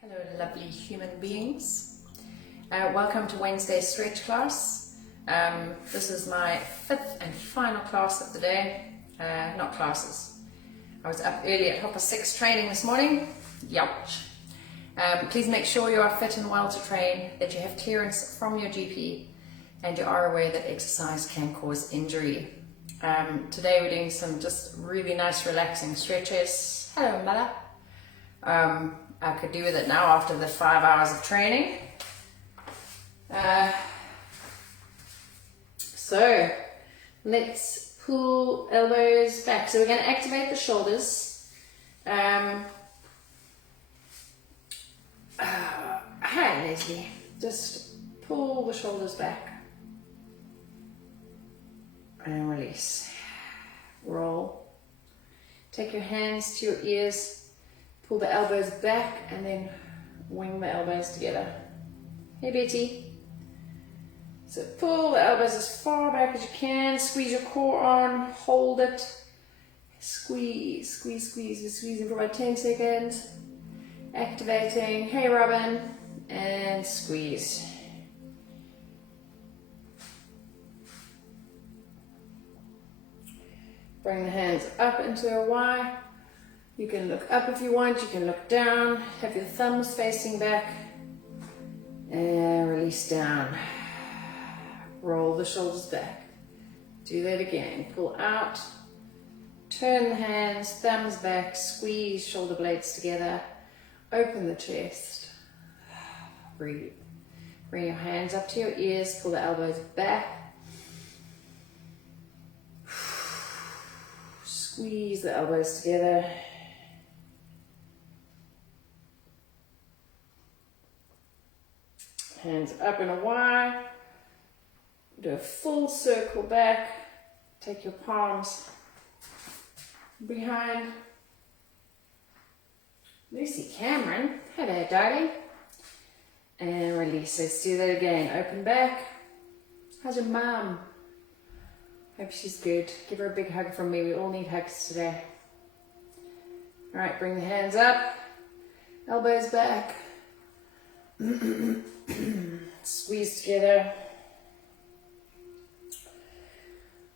Hello lovely human beings. Welcome to Wednesday's stretch class. This is my fifth and final class of the day. Not classes. I was up early at 6:30 training this morning. Youch. Please make sure you are fit and well to train, that you have clearance from your GP, and you are aware that exercise can cause injury. Today we're doing some just really nice relaxing stretches. Hello mother. I could do with it now after the 5 hours of training. So let's pull elbows back. So we're going to activate the shoulders. Hi Leslie. Just pull the shoulders back and release. Roll. Take your hands to your ears. Pull the elbows back and then wing the elbows together. Hey Betty. So pull the elbows as far back as you can. Squeeze your core on. Hold it. Squeeze, squeeze, squeeze. You're squeezing for about 10 seconds. Activating. Hey Robin. And squeeze. Bring the hands up into a Y. You can look up if you want, you can look down, have your thumbs facing back, and release down. Roll the shoulders back. Do that again. Pull out, turn the hands, thumbs back, squeeze shoulder blades together, open the chest, breathe. Bring your hands up to your ears, pull the elbows back, squeeze the elbows together. Hands up in a Y, do a full circle back, take your palms behind. Lucy Cameron, hello darling, and release. Let's do that again, open back. How's your mum? Hope she's good. Give her a big hug from me, we all need hugs today. Alright, bring the hands up, elbows back. Squeeze together,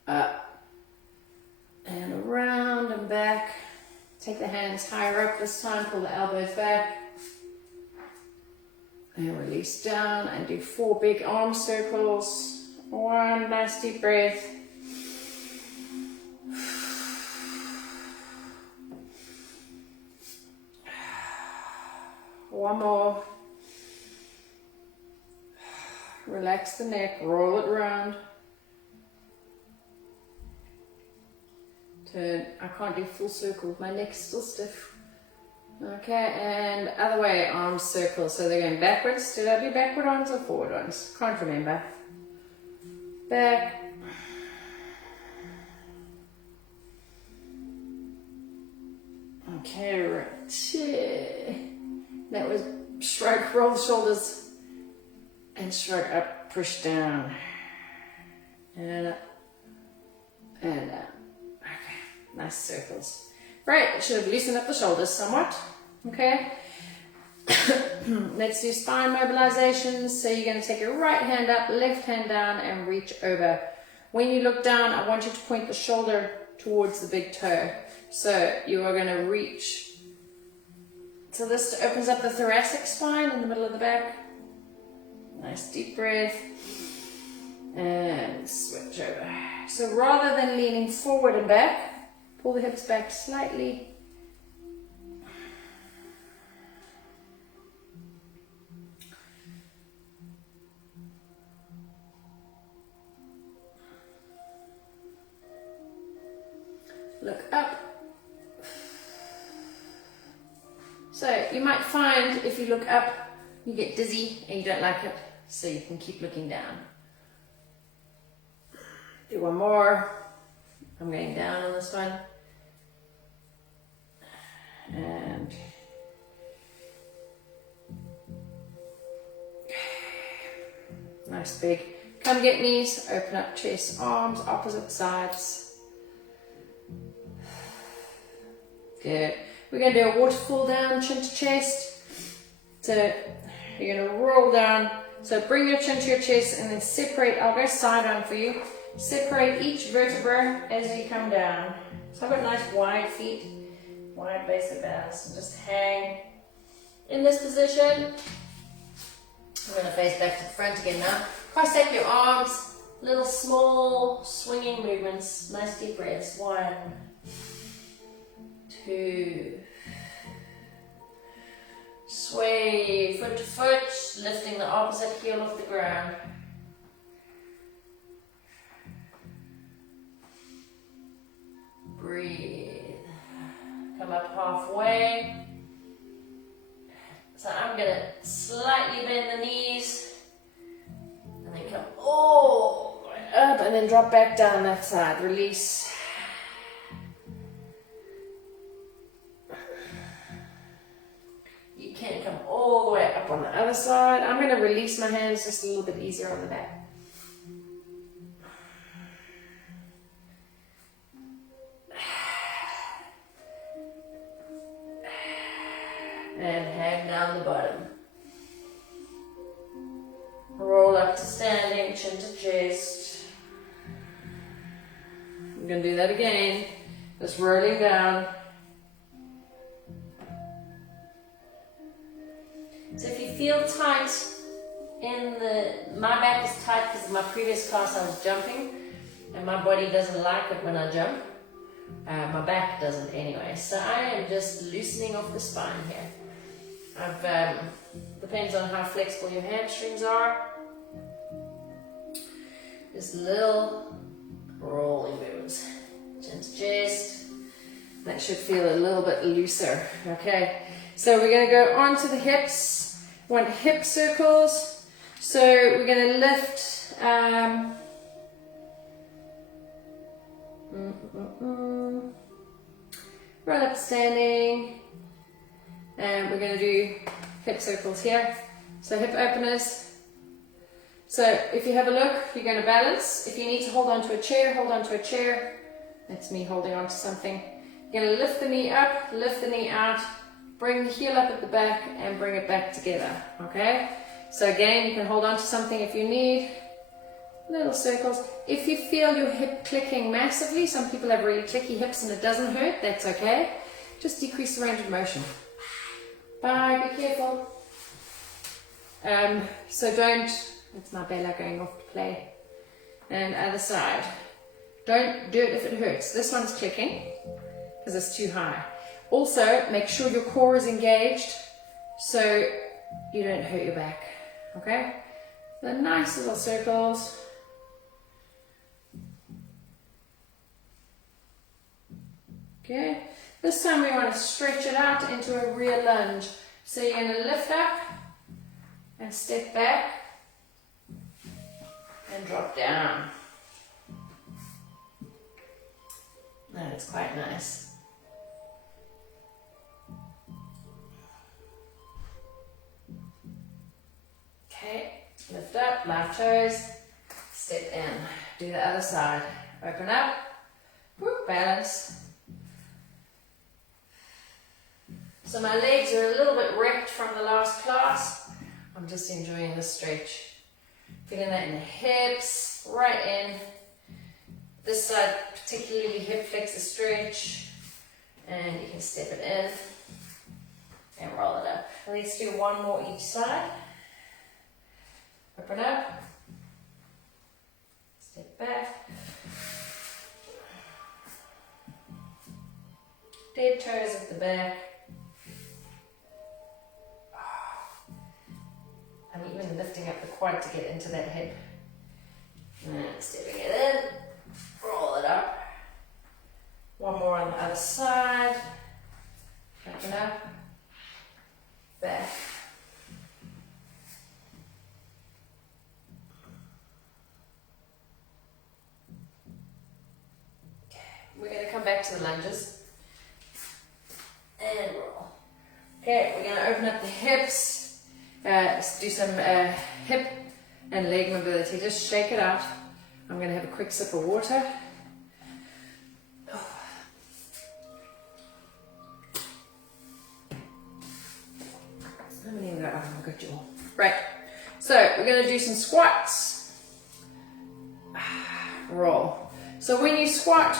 up and around and back. Take the hands higher up this time, pull the elbows back and release down, and do 4 big arm circles. 1 nice deep breath. One more. Relax the neck, roll it around. Turn. I can't do full circle, my neck's still stiff. Okay, and other way, arms circle. So they're going backwards. Did I do backward ones or forward ones? Can't remember. Back. Okay, right. That was shrug, roll the shoulders. And shrug up, push down, and up, and down. Okay, nice circles. Right, should have loosened up the shoulders somewhat. Okay, let's do spine mobilizations. So you're going to take your right hand up, left hand down, and reach over. When you look down, I want you to point the shoulder towards the big toe. So you are going to reach. So this opens up the thoracic spine in the middle of the back. Nice deep breath, and switch over. So rather than leaning forward and back, pull the hips back slightly. Look up. So you might find if you look up, you get dizzy and you don't like it. So you can keep looking down. Do one more. I'm going down on this one. And nice big come get knees. Open up chest, arms, opposite sides. Good. We're going to do a waterfall down, chin to chest. So you're going to roll down. So bring your chin to your chest and then separate. I'll go side on for you. Separate each vertebra as you come down. So I've got nice wide feet, wide base of balance. And just hang in this position. I'm going to face back to the front again now. Cross up your arms, little small swinging movements, nice deep breaths. 1, 2. Sway foot to foot, lifting the opposite heel off the ground. Breathe. Come up halfway. So I'm going to slightly bend the knees and then come all the way up and then drop back down that side. Release. You can come all the way up on the other side. I'm going to release my hands just a little bit easier on the back. And hang down the bottom. Roll up to standing, chin to chest. I'm going to do that again. Just rolling down. So if you feel tight my back is tight because in my previous class I was jumping and my body doesn't like it when I jump. My back doesn't anyway. So I am just loosening off the spine here. Depends on how flexible your hamstrings are. Just little rolling movements. Chin to chest. That should feel a little bit looser. Okay, so we're going to go on to the hips. We want hip circles. So we're going to lift. Roll up standing. And we're going to do hip circles here. So hip openers. So if you have a look, you're going to balance. If you need to hold on to a chair, hold on to a chair. That's me holding on to something. You're going to lift the knee up, lift the knee out, bring the heel up at the back and bring it back together. Okay? So again, you can hold on to something if you need. Little circles. If you feel your hip clicking massively, some people have really clicky hips and it doesn't hurt, that's okay. Just decrease the range of motion. Bye, be careful. So don't, that's my Bella going off to play. And other side. Don't do it if it hurts. This one's clicking because it's too high. Also, make sure your core is engaged so you don't hurt your back. Okay? The nice little circles. Okay? This time we want to stretch it out into a rear lunge. So you're going to lift up and step back and drop down. That's quite nice. Okay, lift up, live toes, step in. Do the other side. Open up, whoop, balance. So my legs are a little bit wrecked from the last class. I'm just enjoying the stretch. Feeling that in the hips, right in. This side, particularly hip flexor stretch. And you can step it in and roll it up. Let's do one more each side. Open up. Step back. Dead toes at the back. I'm even lifting up the quad to get into that hip. And stepping it in. Roll it up. One more on the other side. Open up. Back. Okay, we're going to come back to the lunges. And roll. Okay, we're going to open up the hips. Do some hip and leg mobility. Just shake it out. I'm going to have a quick sip of water. How many go. Oh, I've got you all. Right. So we're going to do some squats. Roll. So when you squat,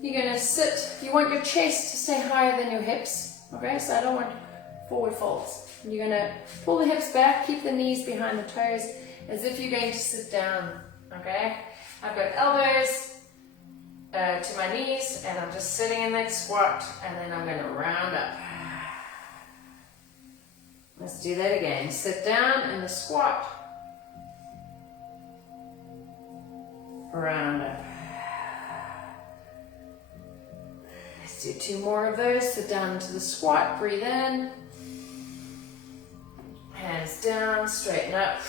you're going to sit. You want your chest to stay higher than your hips. Okay, so I don't want forward folds. You're going to pull the hips back, keep the knees behind the toes, as if you're going to sit down. Okay, I've got elbows to my knees, and I'm just sitting in that squat, and then I'm going to round up. Let's do that again. Sit down in the squat. Round up. Let's do 2 more of those. Sit down into the squat. Breathe in. Hands down. Straighten up.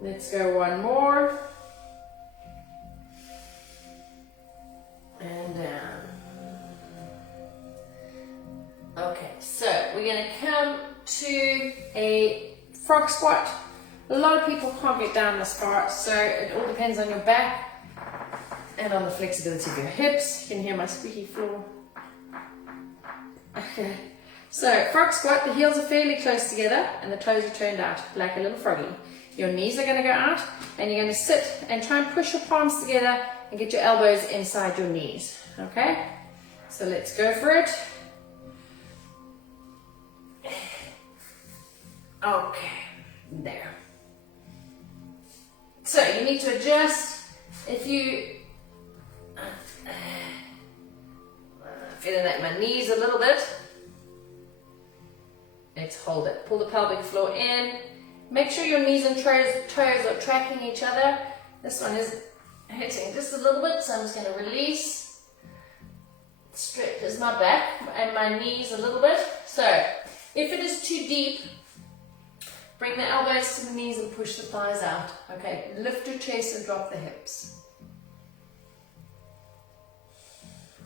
Let's go 1 more. And down. Okay, so we're going to come to a frog squat. A lot of people can't get down this far, so it all depends on your back and on the flexibility of your hips. You can hear my squeaky floor. Okay, so frog squat, the heels are fairly close together and the toes are turned out like a little froggy. Your knees are going to go out, and you're going to sit and try and push your palms together and get your elbows inside your knees. Okay, so let's go for it. Okay, there. So you need to adjust. If you feeling that my knees a little bit, let's hold it. Pull the pelvic floor in. Make sure your knees and toes are tracking each other. This one is hitting just a little bit, so I'm just going to release. Stretches my back and my knees a little bit. So if it is too deep, bring the elbows to the knees and push the thighs out. Okay, lift your chest and drop the hips.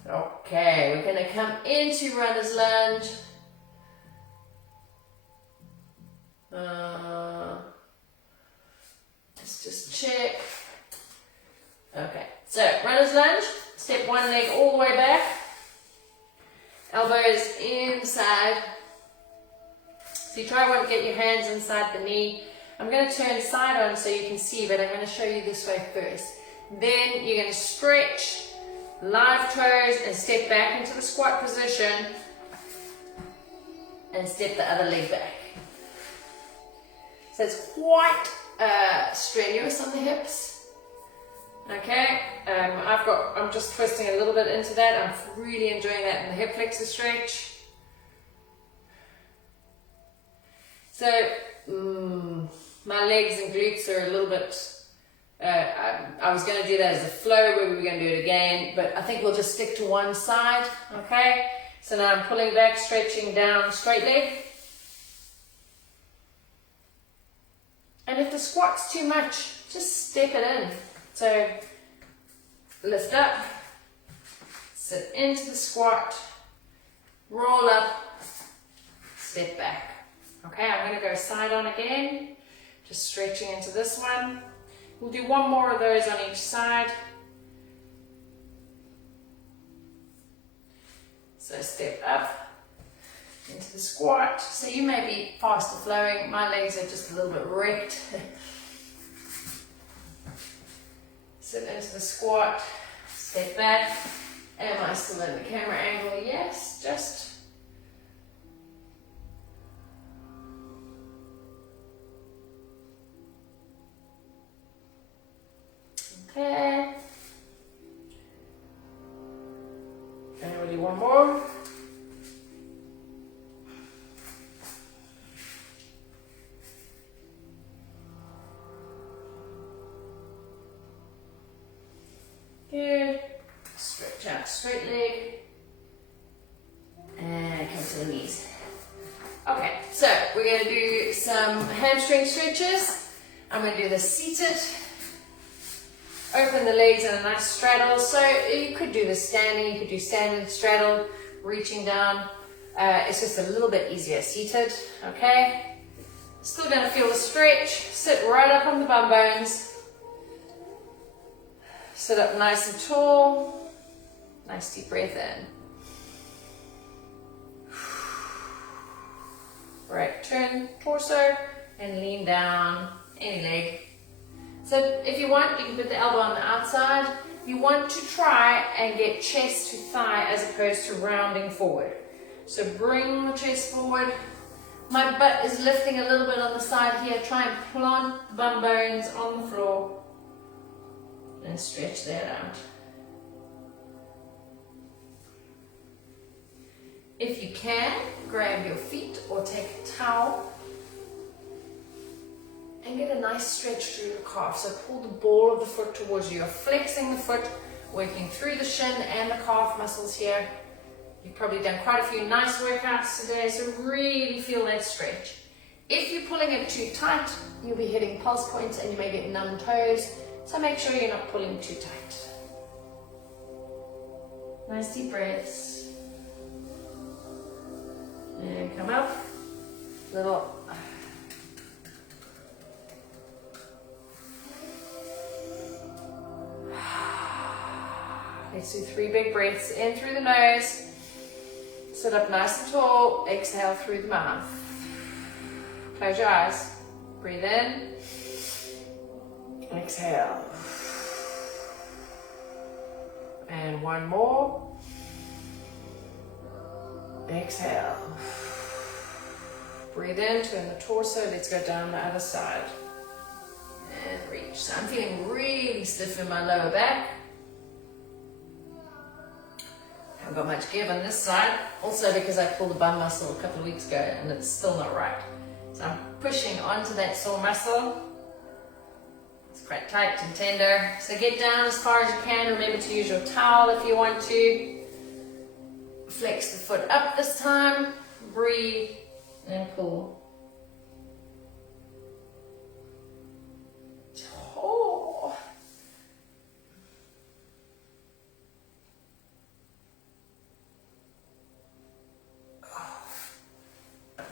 Okay, we're going to come into runner's lunge. Let's just check. Okay, so runner's lunge. Step 1 leg all the way back. Elbows inside. So you try to get your hands inside the knee. I'm going to turn side on so you can see, but I'm going to show you this way first. Then you're going to stretch, live toes, and step back into the squat position. And step the other leg back. So it's quite strenuous on the hips. Okay, I'm just twisting a little bit into that. I'm really enjoying that in the hip flexor stretch. So my legs and glutes are a little bit, I was going to do that as a flow where we were going to do it again, but I think we'll just stick to one side. Okay, so now I'm pulling back, stretching down, straight leg. And if the squat's too much, just step it in. So lift up, sit into the squat, roll up, step back. Okay, I'm going to go side on again, just stretching into this one. We'll do 1 more of those on each side. So step up into the squat. So you may be faster flowing. My legs are just a little bit wrecked. Sit into the squat, step back. Am I still in the camera angle? Yes, just. Okay. And we'll do 1 more. Good. Stretch out straight leg. And come to the knees. Okay, so we're going to do some hamstring stretches. I'm going to do the seated. Open the legs in a nice straddle. So you could do the standing, you could do standing straddle, reaching down. It's just a little bit easier seated. Okay. Still going to feel the stretch. Sit right up on the bum bones. Sit up nice and tall. Nice deep breath in. Right, turn torso and lean down any leg. So if you want, you can put the elbow on the outside. You want to try and get chest to thigh as opposed to rounding forward. So bring the chest forward. My butt is lifting a little bit on the side here. Try and plant the bum bones on the floor and stretch that out. If you can, grab your feet or take a towel and get a nice stretch through the calf. So pull the ball of the foot towards you. You're flexing the foot, working through the shin and the calf muscles here. You've probably done quite a few nice workouts today, so really feel that stretch. If you're pulling it too tight, you'll be hitting pulse points and you may get numb toes. So make sure you're not pulling too tight. Nice deep breaths. And come up, little. Let's do 3 big breaths in through the nose. Sit up nice and tall. Exhale through the mouth. Close your eyes. Breathe in. Exhale. And one more. Exhale. Breathe in, turn the torso. Let's go down the other side. And reach. So I'm feeling really stiff in my lower back. Haven't got much give on this side. Also because I pulled the bum muscle a couple of weeks ago and it's still not right. So I'm pushing onto that sore muscle. It's quite tight and tender. So get down as far as you can. Remember to use your towel if you want to. Flex the foot up this time. Breathe and pull. Oh.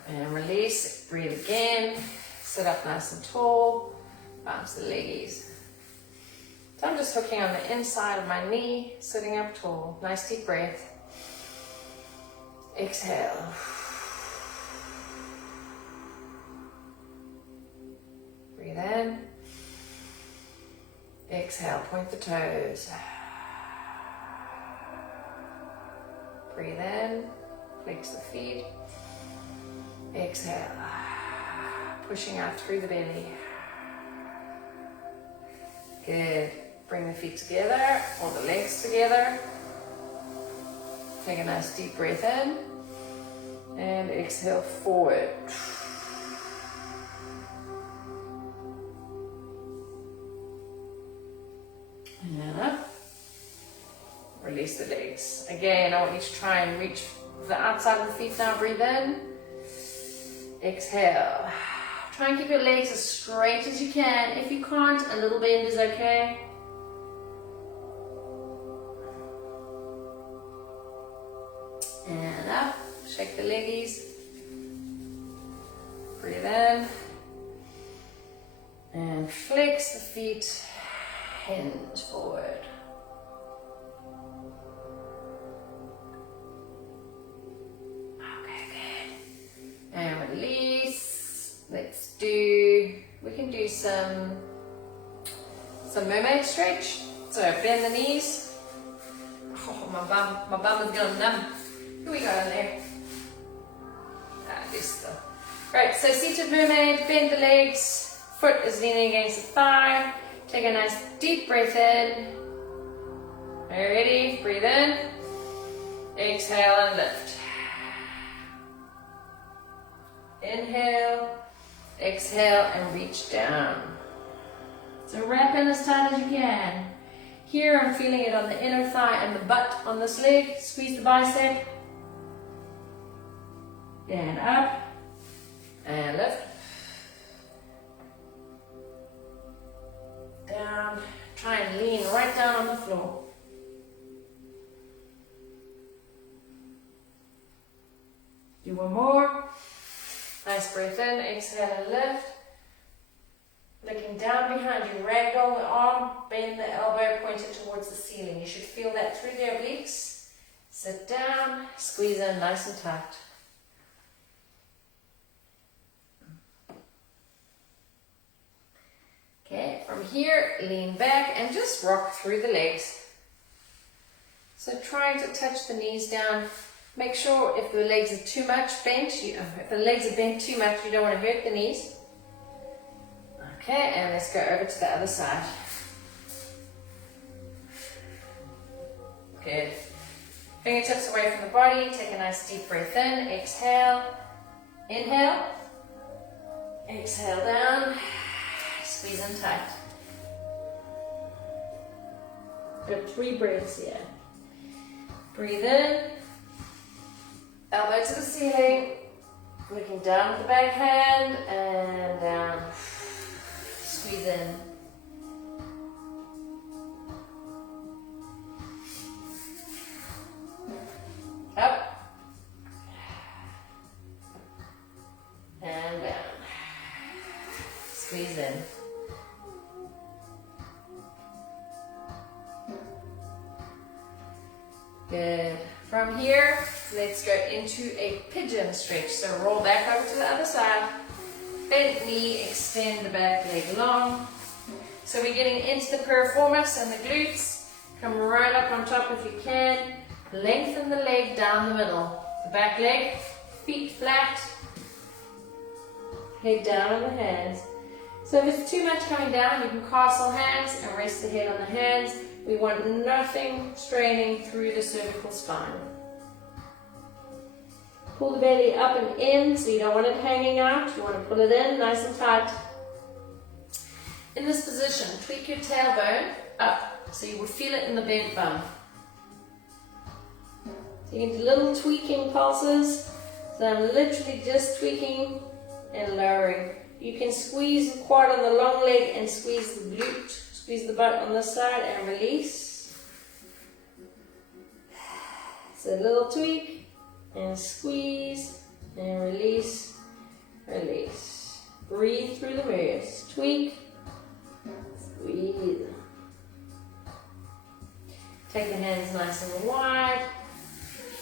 And release. Breathe again. Sit up nice and tall. Bounce the leggies. So I'm just hooking on the inside of my knee, sitting up tall. Nice deep breath. Exhale. Breathe in. Exhale, point the toes. Breathe in, flex the feet. Exhale, pushing out through the belly. Good. Bring the feet together or the legs together. Take a nice deep breath in and exhale forward. And up. Release the legs. Again, I want you to try and reach the outside of the feet now. Breathe in. Exhale. Try and keep your legs as straight as you can. If you can't, a little bend is okay. And up. Shake the leggies. Breathe in. And flex the feet. Hinge forward. Okay, good. And release. We can do some mermaid stretch. So bend the knees. Oh, my bum is going numb. Who we got in there? This stuff. Right, so seated mermaid, bend the legs. Foot is leaning against the thigh. Take a nice deep breath in. Are you ready? Breathe in. Exhale and lift. Inhale. Exhale and reach down. So wrap in as tight as you can. Here I'm feeling it on the inner thigh and the butt on this leg. Squeeze the bicep. And up. And lift. Down. Try and lean right down on the floor. Do one more. Nice breath in. Exhale and lift. Looking down behind you, ragdoll the arm, bend the elbow pointed towards the ceiling. You should feel that through the obliques. Sit down, squeeze in nice and tight. Okay, from here, lean back and just rock through the legs. So trying to touch the knees down. Make sure if the legs are too much bent, if the legs are bent too much, you don't want to hurt the knees. Okay, and let's go over to the other side. Good. Fingertips away from the body. Take a nice deep breath in. Exhale. Inhale. Exhale down. Squeeze in tight. Got 3 breaths here. Breathe in. Elbow to the ceiling. Looking down with the back hand and down. Squeeze in. Up. And down. Squeeze in. Good. From here, let's go into a pigeon stretch. So roll back over to the other side. Bent knee, extend the back leg long. So we're getting into the piriformis and the glutes. Come right up on top if you can. Lengthen the leg down the middle. The back leg, feet flat. Head down on the hands. So if it's too much coming down, you can castle hands and rest the head on the hands. We want nothing straining through the cervical spine. Pull the belly up and in, so you don't want it hanging out. You want to pull it in nice and tight. In this position, tweak your tailbone up, so you would feel it in the bent bum. So you get little tweaking pulses. So I'm literally just tweaking and lowering. You can squeeze the quad on the long leg and squeeze the glute. Squeeze the butt on this side and release. So a little tweak. And squeeze, and release, release. Breathe through the moves. Tweak, squeeze. Take the hands nice and wide.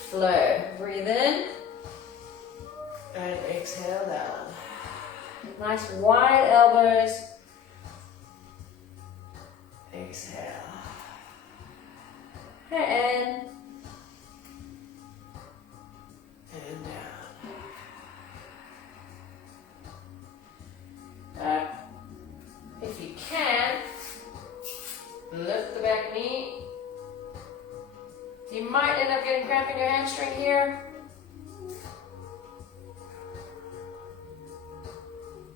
Flow. Breathe in. And exhale down. Nice wide elbows. Exhale. And down. If you can, lift the back knee. You might end up getting cramp in your hamstring here.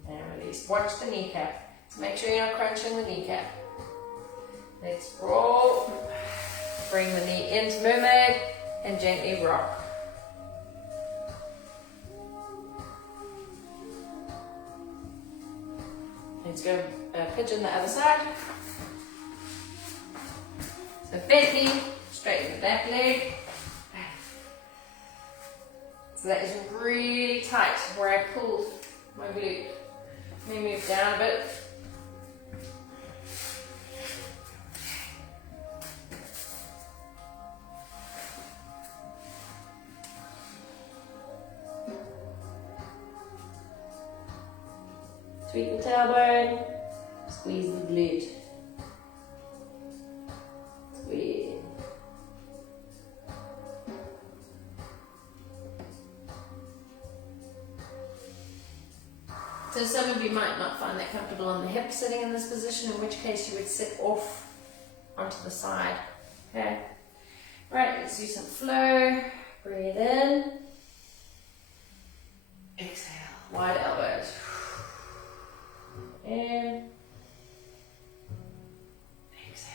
And release. Watch the kneecap. Make sure you're not crunching the kneecap. Let's roll. Bring the knee into mermaid and gently rock. Let's go pigeon the other side. So bent knee, straighten the back leg. So that is really tight where I pulled my glute. Let me move down a bit. Tweak the tailbone, squeeze the glute. Squeeze. So some of you might not find that comfortable on the hip sitting in this position, in which case you would sit off onto the side. Okay? Right, let's do some flow. Breathe in. Exhale. Wide elbows. In. Exhale.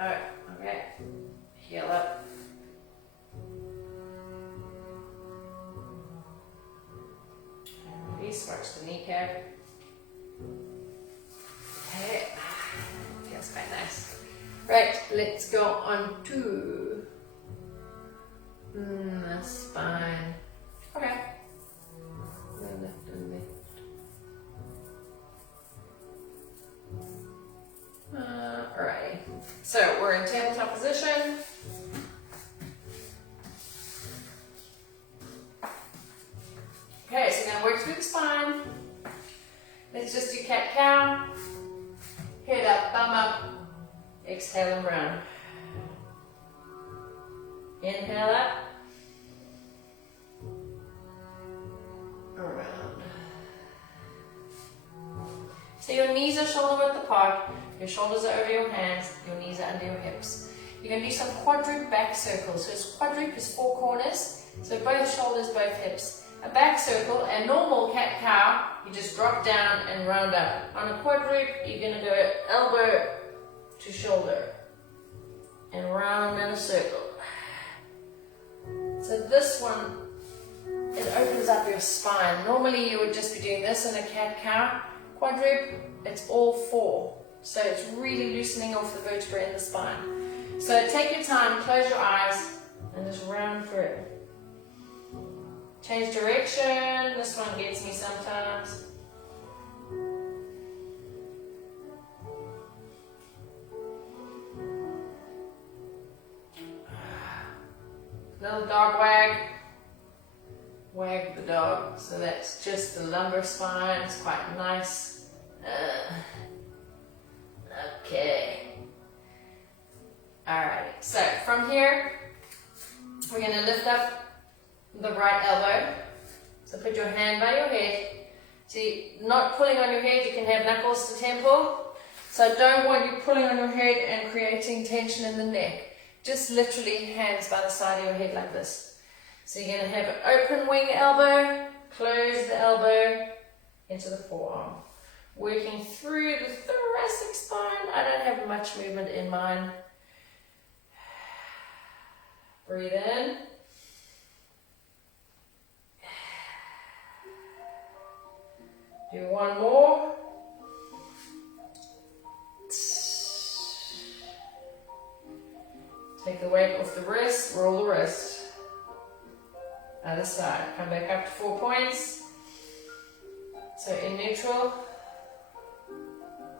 Alright, okay. kneecap. Okay, feels quite nice. Right, let's go on to the spine. Okay. Left and left. Alrighty. So we're in tabletop position. Okay, so we're going to work through the spine. Let's just do cat-cow. Head up, bum up. Exhale and round. Inhale up. Around. So your knees are shoulder width apart. Your shoulders are over your hands. Your knees are under your hips. You're going to do some quadruped back circles. So it's quadruped is 4 corners. So both shoulders, both hips. A back circle, a normal cat-cow, you just drop down and round up. On a quadruped, you're going to go elbow to shoulder and round in a circle. So this one, it opens up your spine. Normally you would just be doing this in a cat-cow. Quadruped, it's all 4. So it's really loosening off the vertebrae in the spine. So take your time, close your eyes, and just round through. Change direction. This one gets me sometimes. Little dog wag. Wag the dog. So that's just the lumbar spine. It's quite nice. Okay. Alright. So from here, we're going to lift up the right elbow. So put your hand by your head. See, not pulling on your head, you can have knuckles to temple. So I don't want you pulling on your head and creating tension in the neck. Just literally hands by the side of your head like this. So you're going to have an open wing elbow, close the elbow into the forearm. Working through the thoracic spine. I don't have much movement in mine. Breathe in. Do one more. Take the weight off the wrist, roll the wrist. Other side. Come back up to 4 points. So in neutral.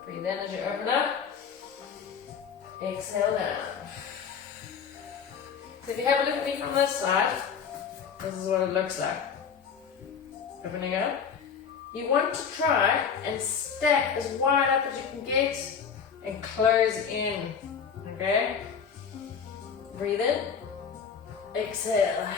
Breathe in as you open up. Exhale down. So if you have a look at me from this side, this is what it looks like. Opening up. You want to try and stack as wide up as you can get and close in. Okay? Breathe in. Exhale.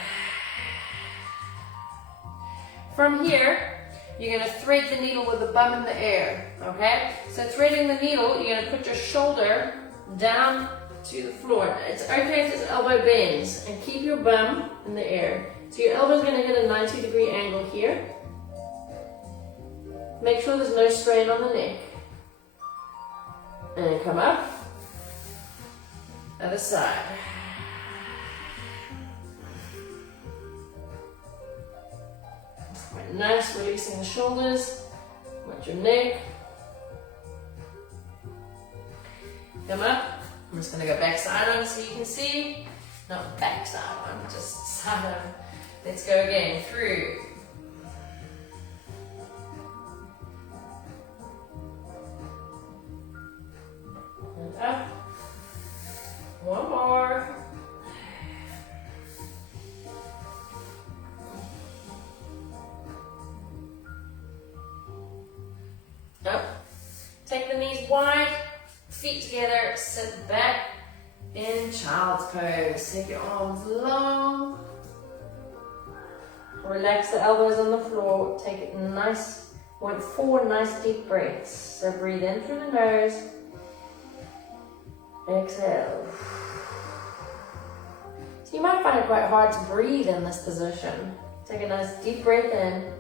From here, you're going to thread the needle with the bum in the air. Okay? So threading the needle, you're going to put your shoulder down to the floor. It's okay if this elbow bends, and keep your bum in the air. So your elbow is going to hit a 90-degree angle here. Make sure there's no strain on the neck. And then come up. Other side. Quite nice, releasing the shoulders. Watch your neck. Come up. I'm just going to go back side on so you can see. Not back side on, just side on. Let's go again. Through. And up. One more. Up. Take the knees wide. Feet together, sit back in child's pose. Take your arms long. Relax the elbows on the floor. Take it nice. Want 4 nice deep breaths. So breathe in through the nose. Exhale. So you might find it quite hard to breathe in this position. Take a nice deep breath in.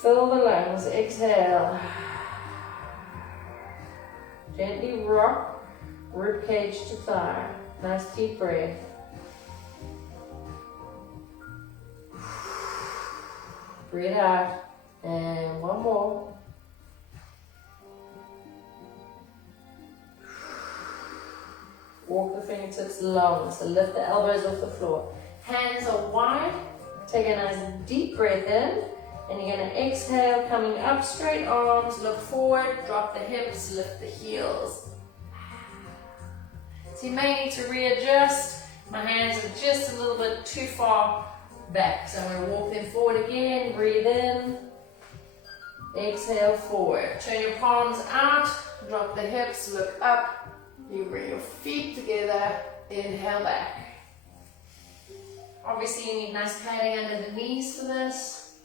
Fill the lungs. Exhale. Gently rock, rib cage to thigh. Nice deep breath. Breathe out. And one more. Walk the fingertips long, so lift the elbows off the floor. Hands are wide. Take a nice deep breath in, and you're going to exhale, coming up, straight arms, look forward, drop the hips, lift the heels. So you may need to readjust. My hands are just a little bit too far back, so I'm going to walk them forward again. Breathe in, exhale, forward. Turn your palms out, drop the hips, look up. You bring your feet together, inhale back. Obviously you need nice padding under the knees for this.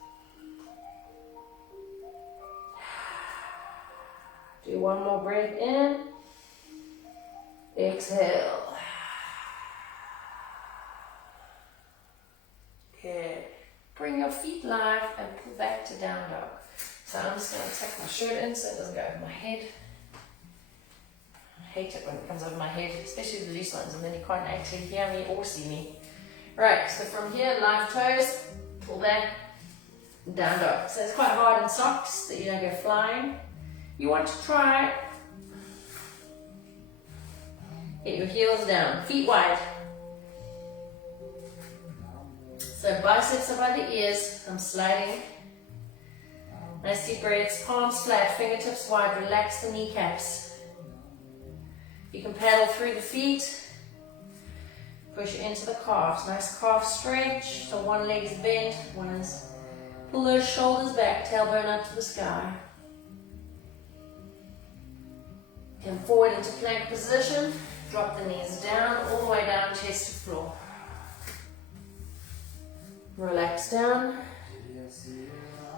Do one more breath in, exhale. Good. Bring your feet live and pull back to down dog. So I'm just going to tuck my shirt in so it doesn't go over my head. I hate it when it comes over my head, especially the loose ones, and then you can't actually hear me or see me. Right, so from here, live toes, pull back, down dog. So it's quite hard in socks that you don't go flying. You want to try, get your heels down, feet wide. So biceps are by the ears, I'm sliding. Nice deep breaths, palms flat, fingertips wide, relax the kneecaps. You can paddle through the feet, push into the calves. Nice calf stretch, so one leg is bent, one is, pull those shoulders back, tailbone up to the sky. Come forward into plank position, drop the knees down, all the way down, chest to floor. Relax down.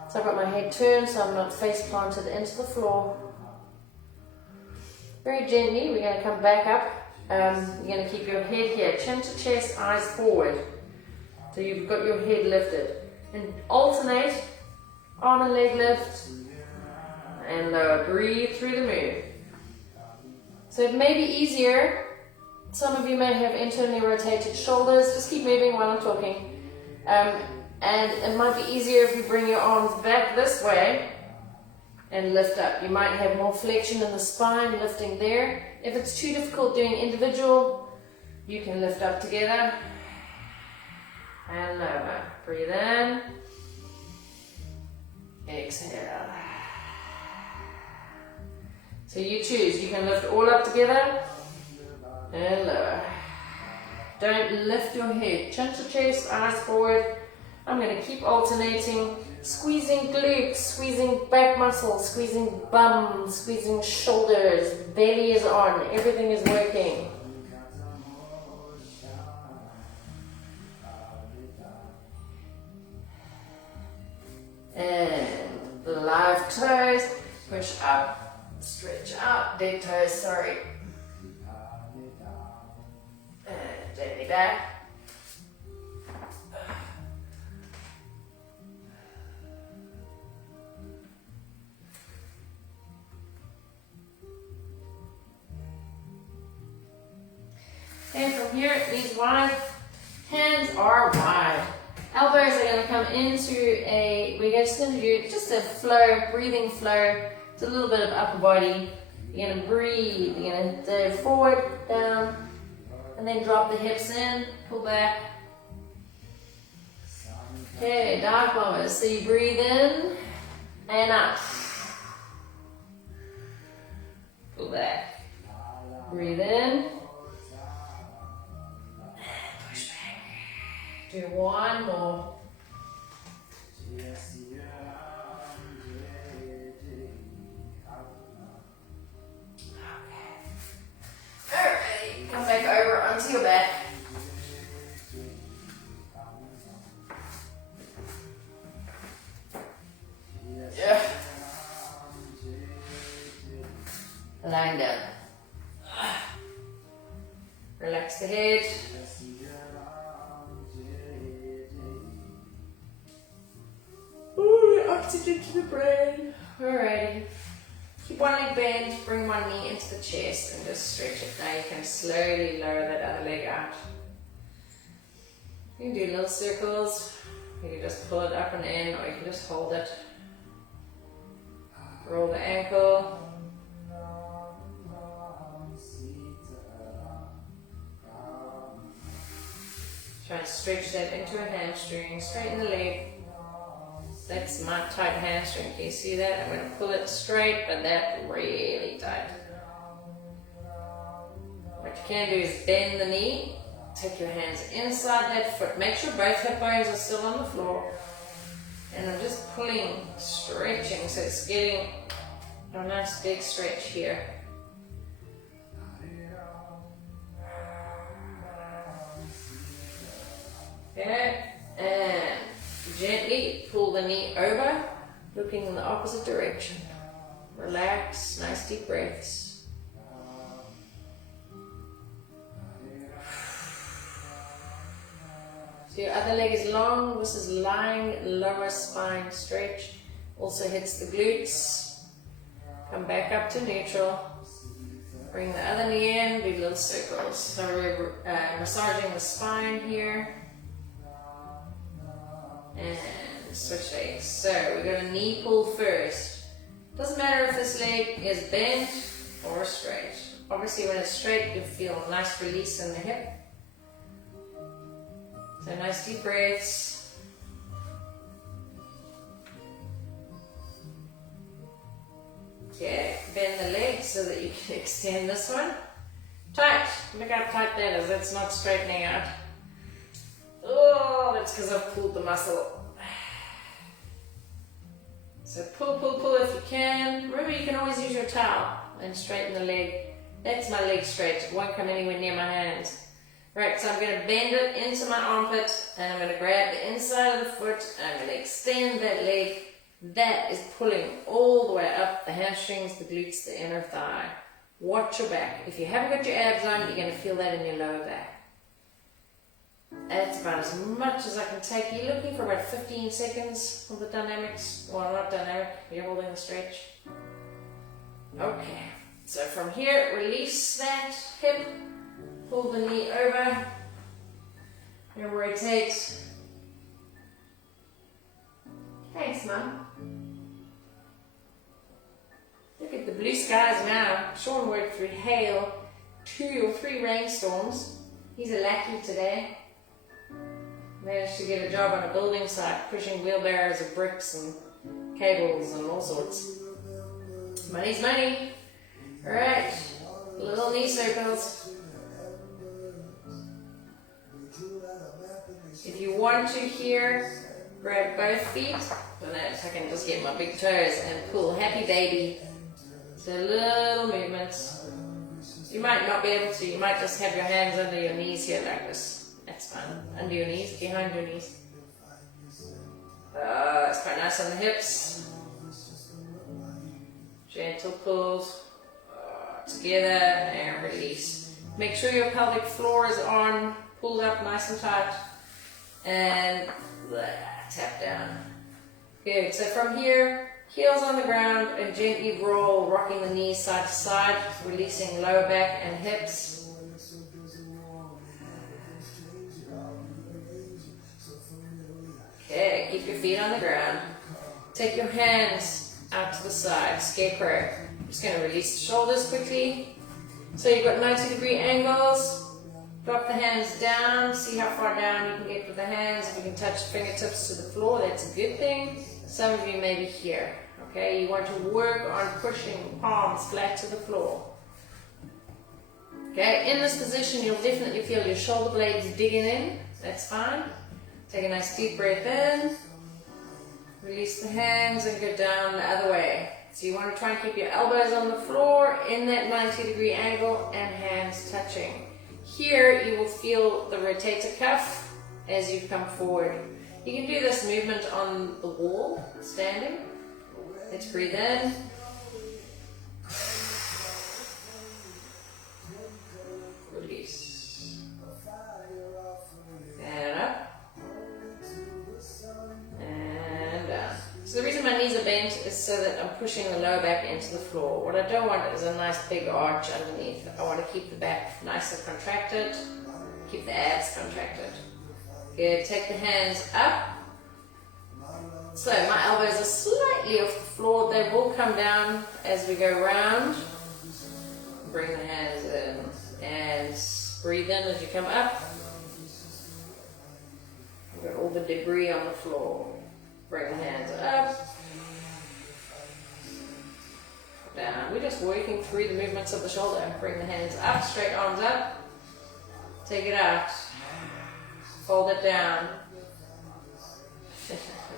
So I've got my head turned so I'm not face planted into the floor. Very gently, we're going to come back up. You're going to keep your head here, chin to chest, eyes forward. So you've got your head lifted. And alternate, arm and leg lift, and lower. Breathe through the move. So it may be easier. Some of you may have internally rotated shoulders. Just keep moving while I'm talking. And it might be easier if you bring your arms back this way and lift up. You might have more flexion in the spine, lifting there. If it's too difficult doing individual, you can lift up together and lower. Breathe in, exhale. So you choose. You can lift all up together and lower. Don't lift your head. Chin to chest, eyes forward. I'm going to keep alternating, squeezing glutes, squeezing back muscles, squeezing bum, squeezing shoulders, belly is on, everything is working. And the live toes, push up, stretch out, dead toes, sorry. And gently back. And from here, knees wide, hands are wide. Elbows are going to come into we're just going to do just a flow, breathing flow. It's a little bit of upper body. You're going to breathe, you're going to go forward, down, and then drop the hips in, pull back. Okay, dark bombers. So you breathe in and out. Pull back. Breathe in. Do one more. Okay. Alright, come back over onto your back. Yeah. Lying down. Relax the head. Oxygen to the brain. Alrighty. Keep one leg bent, bring one knee into the chest and just stretch it. Now you can slowly lower that other leg out. You can do little circles. You can just pull it up and in, or you can just hold it. Roll the ankle. Try and stretch that into a hamstring, straighten the leg. That's my tight hamstring, can you see that? I'm going to pull it straight, but that really tight. What you can do is bend the knee, take your hands inside that foot, make sure both hip bones are still on the floor. And I'm just pulling, stretching, so it's getting a nice big stretch here. Okay, and gently pull the knee over, looking in the opposite direction. Relax, nice deep breaths. So your other leg is long, this is lying lower spine stretch. Also hits the glutes. Come back up to neutral. Bring the other knee in, do little circles. So we're massaging the spine here. And switch legs. So we're going to knee pull first. Doesn't matter if this leg is bent or straight. Obviously when it's straight you feel a nice release in the hip. So nice deep breaths. Okay, bend the leg so that you can extend this one. Tight. Look how tight that is. That's not straightening out. Oh, that's because I've pulled the muscle. So pull, pull, pull if you can. Remember, you can always use your towel and straighten the leg. That's my leg straight. It won't come anywhere near my hands. Right, so I'm going to bend it into my armpit and I'm going to grab the inside of the foot and I'm going to extend that leg. That is pulling all the way up the hamstrings, the glutes, the inner thigh. Watch your back. If you haven't got your abs on, you're going to feel that in your lower back. That's about as much as I can take. You're looking for about 15 seconds of the dynamics. Well, not dynamic, you're holding the stretch. Okay, so from here, release that hip, pull the knee over, and rotate. Thanks, Mum. Look at the blue skies now. Sean worked through hail, 2 or 3 rainstorms. He's a lackey today. Managed to get a job on a building site, pushing wheelbarrows of bricks and cables and all sorts. Money's money. Alright, little knee circles. If you want to here, grab both feet. So that I can just get my big toes and pull. Happy baby. So little movements. You might not be able to, you might just have your hands under your knees here like this. That's fine. Under your knees, behind your knees. It's quite nice on the hips. Gentle pulls. Together and release. Make sure your pelvic floor is on, pulled up nice and tight. And tap down. Good. So from here, heels on the ground and gently roll, rocking the knees side to side, releasing lower back and hips. Okay, keep your feet on the ground. Take your hands out to the side, scarecrow. I'm just going to release the shoulders quickly. So you've got 90-degree angles. Drop the hands down, see how far down you can get with the hands. If you can touch fingertips to the floor, that's a good thing. Some of you may be here. Okay, you want to work on pushing palms flat to the floor. Okay, in this position you'll definitely feel your shoulder blades digging in. That's fine. Take a nice deep breath in. Release the hands and go down the other way. So you want to try and keep your elbows on the floor in that 90-degree angle and hands touching. Here you will feel the rotator cuff as you come forward. You can do this movement on the wall, standing. Let's breathe in. Release. And up. And down. So the reason my knees are bent is so that I'm pushing the lower back into the floor. What I don't want is a nice big arch underneath. I want to keep the back nice and contracted. Keep the abs contracted. Good. Take the hands up. So my elbows are slightly off the floor. They will come down as we go round. Bring the hands in and breathe in as you come up. We've got all the debris on the floor. Bring the hands up. Down. We're just working through the movements of the shoulder. Bring the hands up, straight arms up. Take it out. Fold it down.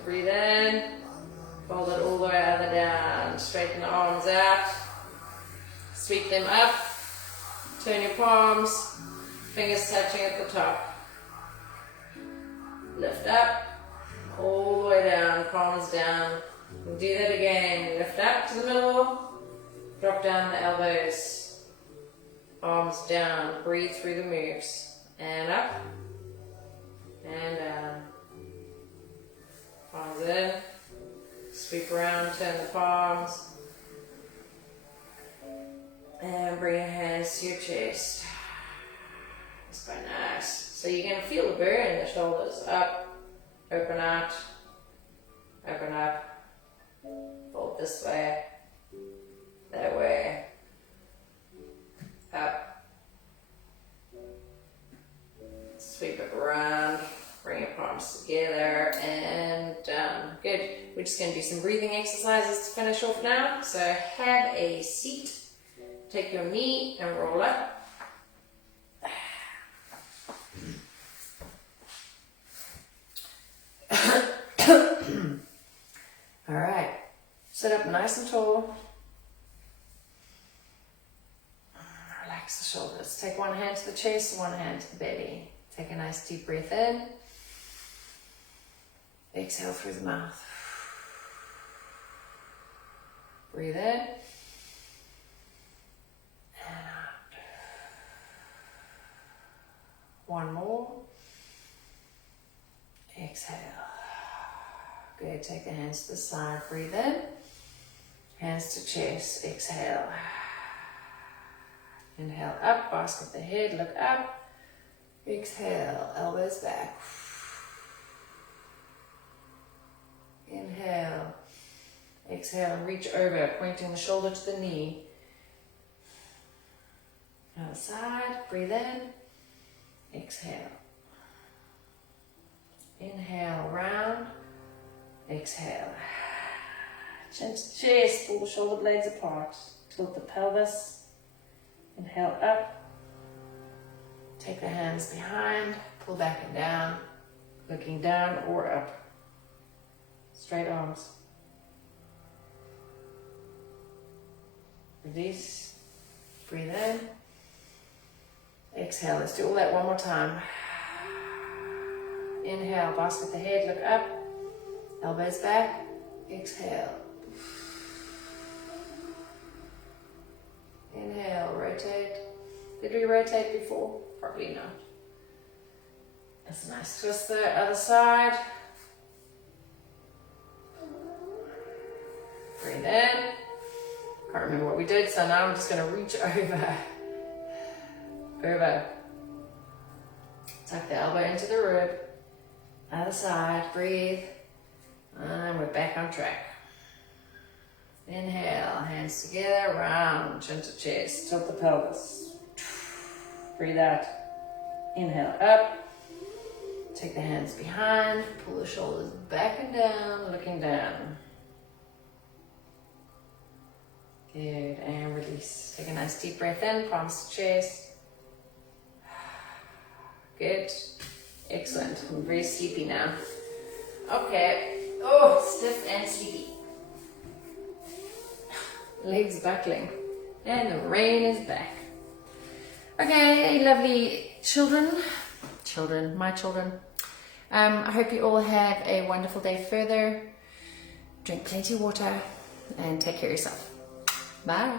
Breathe in. Fold it all the way either down. Straighten the arms out. Sweep them up. Turn your palms. Fingers touching at the top. Lift up. All the way down. Palms down. We'll do that again. Lift up to the middle. Drop down the elbows. Arms down. Breathe through the moves. And up. And down. Palms in. Sweep around, turn the palms. And bring your hands to your chest. That's quite nice. So you're going to feel the burn in the shoulders. Up, open out, open up. Fold this way, that way. Up. Sweep it around. Bring your palms together and down. Good. We're just going to do some breathing exercises to finish off now. So have a seat. Take your knee and roll up. All right. Sit up nice and tall. Relax the shoulders. Take one hand to the chest and one hand to the belly. Take a nice deep breath in. Exhale through the mouth. Breathe in. And out. One more. Exhale. Good. Take the hands to the side. Breathe in. Hands to chest. Exhale. Inhale up. Basket the head. Look up. Exhale. Elbows back. Inhale. Exhale and reach over, pointing the shoulder to the knee. Other side. Breathe in. Exhale. Inhale, round. Exhale. Chin to chest, pull the shoulder blades apart. Tilt the pelvis. Inhale up. Take the hands behind. Pull back and down. Looking down or up. Straight arms. Release. Breathe in. Exhale. Let's do all that one more time. Inhale. Basket the head. Look up. Elbows back. Exhale. Inhale. Rotate. Did we rotate before? Probably not. That's a nice twist there. Other side. Breathe in. Can't remember what we did, so now I'm just going to reach over. Over. Tuck the elbow into the rib. Other side. Breathe. And we're back on track. Inhale. Hands together. Round. Chin to chest. Tilt the pelvis. Breathe out. Inhale. Up. Take the hands behind. Pull the shoulders back and down. Looking down. Good, and release. Take a nice deep breath in, palms to chest. Good, excellent. I'm very sleepy now. Okay, oh, stiff and sleepy. Legs buckling, and the rain is back. Okay, lovely children, my children. I hope you all have a wonderful day further. Drink plenty of water and take care of yourself. Bye.